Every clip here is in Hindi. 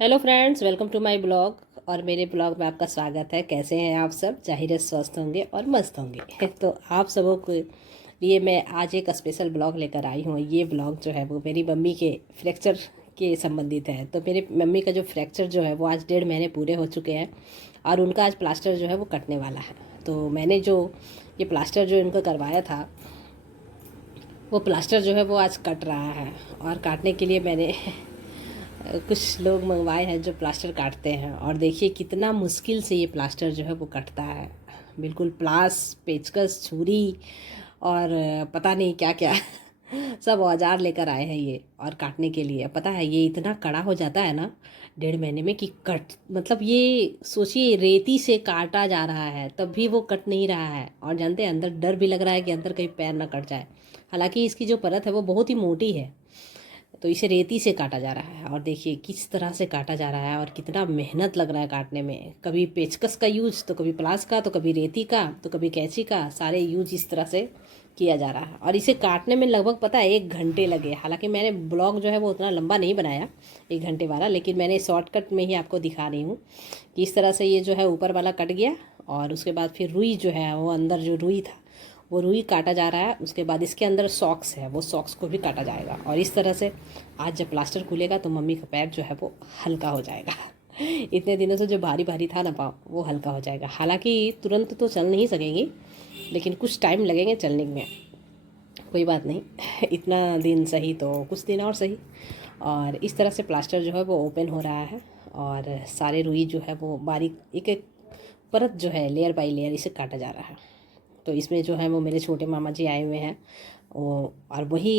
Hello friends, welcome to my blog. और मेरे ब्लॉग में आपका स्वागत है। कैसे हैं आप सब? जाहिर है स्वस्थ होंगे और मस्त होंगे। तो आप सबों के लिए मैं आज एक स्पेशल ब्लॉग लेकर आई हूँ। ये ब्लॉग जो है वो मेरी मम्मी के फ्रैक्चर के संबंधित है। तो मेरी मम्मी का जो फ्रैक्चर जो है वो आज 1.5 महीने पूरे हो चुके हैं और उनका आज प्लास्टर जो है वो कटने वाला है। तो मैंने जो ये प्लास्टर जो इनको करवाया था वो प्लास्टर जो है वो आज कट रहा है। और काटने के लिए मैंने कुछ लोग मंगवाए हैं जो प्लास्टर काटते हैं। और देखिए कितना मुश्किल से ये प्लास्टर जो है वो कटता है। बिल्कुल प्लास, पेचकस, छुरी और पता नहीं क्या क्या सब औजार लेकर आए हैं ये और काटने के लिए। पता है ये इतना कड़ा हो जाता है ना 1.5 महीने में कि कट, मतलब ये सोचिए रेती से काटा जा रहा है तब भी वो कट नहीं रहा है। और जानते हैं अंदर डर भी लग रहा है कि अंदर कहीं पैर ना कट जाए। हालांकि इसकी जो परत है वो बहुत ही मोटी है। तो इसे रेती से काटा जा रहा है और देखिए किस तरह से काटा जा रहा है और कितना मेहनत लग रहा है काटने में। कभी पेचकस का यूज, तो कभी प्लास का, तो कभी रेती का, तो कभी कैंची का, सारे यूज इस तरह से किया जा रहा है। और इसे काटने में लगभग पता है 1 घंटे लगे। हालांकि मैंने ब्लॉग जो है वो उतना लंबा नहीं बनाया 1 घंटे वाला, लेकिन मैंने शॉर्टकट में ही आपको दिखा रही हूँ कि इस तरह से ये जो है ऊपर वाला कट गया। और उसके बाद फिर रुई जो है वो अंदर जो रुई था वो रुई काटा जा रहा है। उसके बाद इसके अंदर सॉक्स है, वो सॉक्स को भी काटा जाएगा। और इस तरह से आज जब प्लास्टर खुलेगा तो मम्मी का पैर जो है वो हल्का हो जाएगा। इतने दिनों से जो भारी भारी था ना पाँव, वो हल्का हो जाएगा। हालांकि तुरंत तो चल नहीं सकेंगी, लेकिन कुछ टाइम लगेंगे चलने में। कोई बात नहीं, इतना दिन सही तो कुछ दिन और सही। और इस तरह से प्लास्टर जो है वो ओपन हो रहा है और सारे रुई जो है वो बारीक एक एक परत जो है लेयर बाय लेयर इसे काटा जा रहा है। तो इसमें जो है वो मेरे छोटे मामा जी आए हुए हैं वो, और वही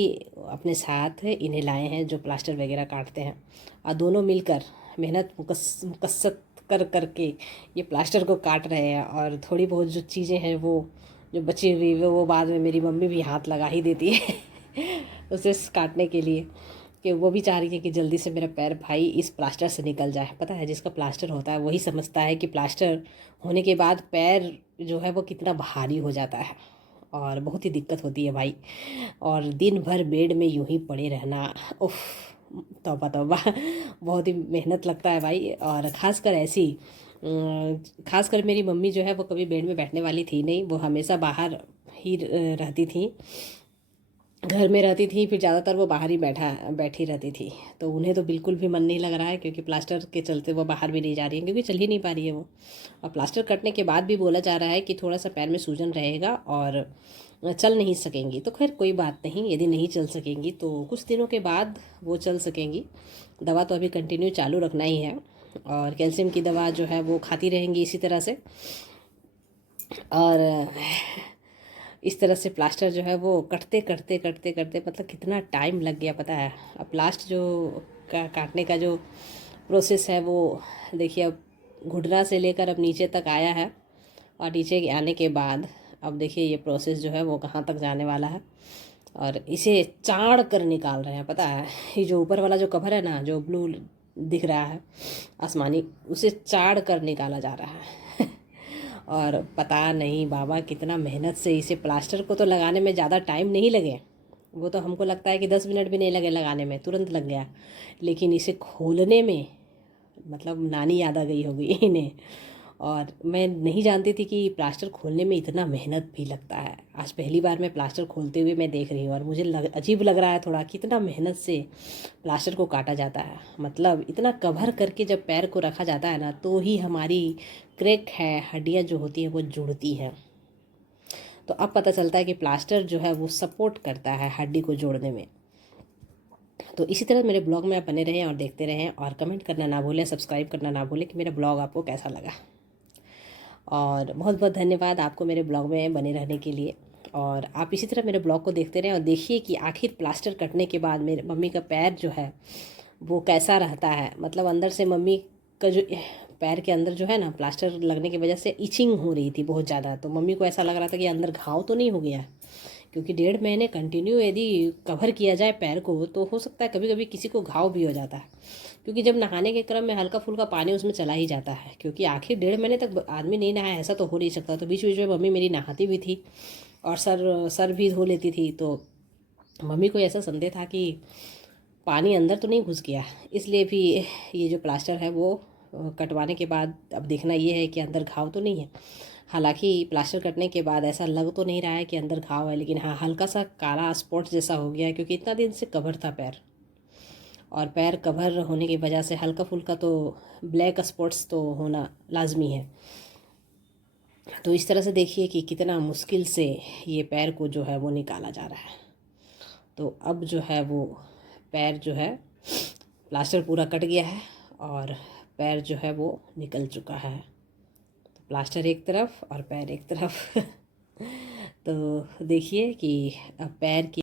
अपने साथ इन्हें लाए हैं जो प्लास्टर वगैरह काटते हैं। और दोनों मिलकर मेहनत मुकस्सत कर करके ये प्लास्टर को काट रहे हैं। और थोड़ी बहुत जो चीज़ें हैं वो जो बची हुई वो बाद में मेरी मम्मी भी हाथ लगा ही देती है उसे काटने के लिए, कि वो भी चाह रही है कि जल्दी से मेरा पैर भाई इस प्लास्टर से निकल जाए। पता है जिसका प्लास्टर होता है वही समझता है कि प्लास्टर होने के बाद पैर जो है वो कितना भारी हो जाता है और बहुत ही दिक्कत होती है भाई। और दिन भर बेड में यूं ही पड़े रहना, उफ, तौबा तौबा। बहुत ही मेहनत लगता है भाई। और ख़ासकर ऐसी ख़ासकर मेरी मम्मी जो है वो कभी बेड में बैठने वाली थी नहीं। वो हमेशा बाहर ही रहती थी, घर में रहती थी, फिर ज़्यादातर वो बाहर ही बैठी रहती थी। तो उन्हें तो बिल्कुल भी मन नहीं लग रहा है, क्योंकि प्लास्टर के चलते वो बाहर भी नहीं जा रही है, क्योंकि चल ही नहीं पा रही है वो। और प्लास्टर कटने के बाद भी बोला जा रहा है कि थोड़ा सा पैर में सूजन रहेगा और चल नहीं सकेंगी। तो खैर कोई बात नहीं, यदि नहीं चल सकेंगी तो कुछ दिनों के बाद वो चल सकेंगी। दवा तो अभी कंटिन्यू चालू रखना ही है और कैल्शियम की दवा जो है वो खाती रहेंगी इसी तरह से। और इस तरह से प्लास्टर जो है वो कटते कटते कटते कटते मतलब कितना टाइम लग गया पता है। अब लास्ट जो काटने का जो प्रोसेस है वो देखिए, अब घुटना से लेकर अब नीचे तक आया है। और नीचे आने के बाद अब देखिए ये प्रोसेस जो है वो कहाँ तक जाने वाला है। और इसे चाड़ कर निकाल रहे हैं। पता है ये जो ऊपर वाला जो कवर है ना, जो ब्लू दिख रहा है आसमानी, उसे चाड़ कर निकाला जा रहा है। और पता नहीं बाबा कितना मेहनत से इसे, प्लास्टर को तो लगाने में ज़्यादा टाइम नहीं लगे। वो तो हमको लगता है कि 10 मिनट भी नहीं लगे लगाने में, तुरंत लग गया। लेकिन इसे खोलने में मतलब नानी याद आ गई होगी इन्हें। और मैं नहीं जानती थी कि प्लास्टर खोलने में इतना मेहनत भी लगता है। आज पहली बार मैं प्लास्टर खोलते हुए मैं देख रही हूँ और मुझे अजीब लग रहा है थोड़ा, कितना मेहनत से प्लास्टर को काटा जाता है। मतलब इतना कवर करके जब पैर को रखा जाता है ना, तो ही हमारी क्रैक है, हड्डियाँ जो होती हैं वो जुड़ती हैं। तो अब पता चलता है कि प्लास्टर जो है वो सपोर्ट करता है हड्डी को जोड़ने में। तो इसी तरह मेरे ब्लॉग में आप बने रहें और देखते रहें, और कमेंट करना ना भूलें, सब्सक्राइब करना ना भूलें कि मेरा ब्लॉग आपको कैसा लगा। और बहुत बहुत धन्यवाद आपको मेरे ब्लॉग में बने रहने के लिए। और आप इसी तरह मेरे ब्लॉग को देखते रहें और देखिए कि आखिर प्लास्टर कटने के बाद मेरे मम्मी का पैर जो है वो कैसा रहता है। मतलब अंदर से मम्मी का जो पैर के अंदर जो है ना, प्लास्टर लगने की वजह से इचिंग हो रही थी बहुत ज़्यादा। तो मम्मी को ऐसा लग रहा था कि अंदर घाव तो नहीं हो गया है, क्योंकि 1.5 महीने कंटिन्यू यदि कवर किया जाए पैर को तो हो सकता है कभी कभी किसी को घाव भी हो जाता है। क्योंकि जब नहाने के क्रम में हल्का फुल्का पानी उसमें चला ही जाता है, क्योंकि आखिर 1.5 महीने तक आदमी नहीं नहाया ऐसा तो हो नहीं सकता। तो बीच बीच में मम्मी मेरी नहाती भी थी और सर सर भी धो लेती थी। तो मम्मी को ऐसा संदेह था कि पानी अंदर तो नहीं घुस गया, इसलिए भी ये जो प्लास्टर है वो कटवाने के बाद अब देखना ये है कि अंदर घाव तो नहीं है। हालांकि प्लास्टर कटने के बाद ऐसा लग तो नहीं रहा है कि अंदर घाव है, लेकिन हाँ हल्का सा काला स्पॉट जैसा हो गया है, क्योंकि इतना दिन से कवर था पैर, और पैर कवर होने की वजह से हल्का फुल्का तो ब्लैक स्पॉट्स तो होना लाजमी है। तो इस तरह से देखिए कि कितना मुश्किल से ये पैर को जो है वो निकाला जा रहा है। तो अब जो है वो पैर जो है प्लास्टर पूरा कट गया है और पैर जो है वो निकल चुका है। तो प्लास्टर एक तरफ और पैर एक तरफ तो देखिए कि अब पैर की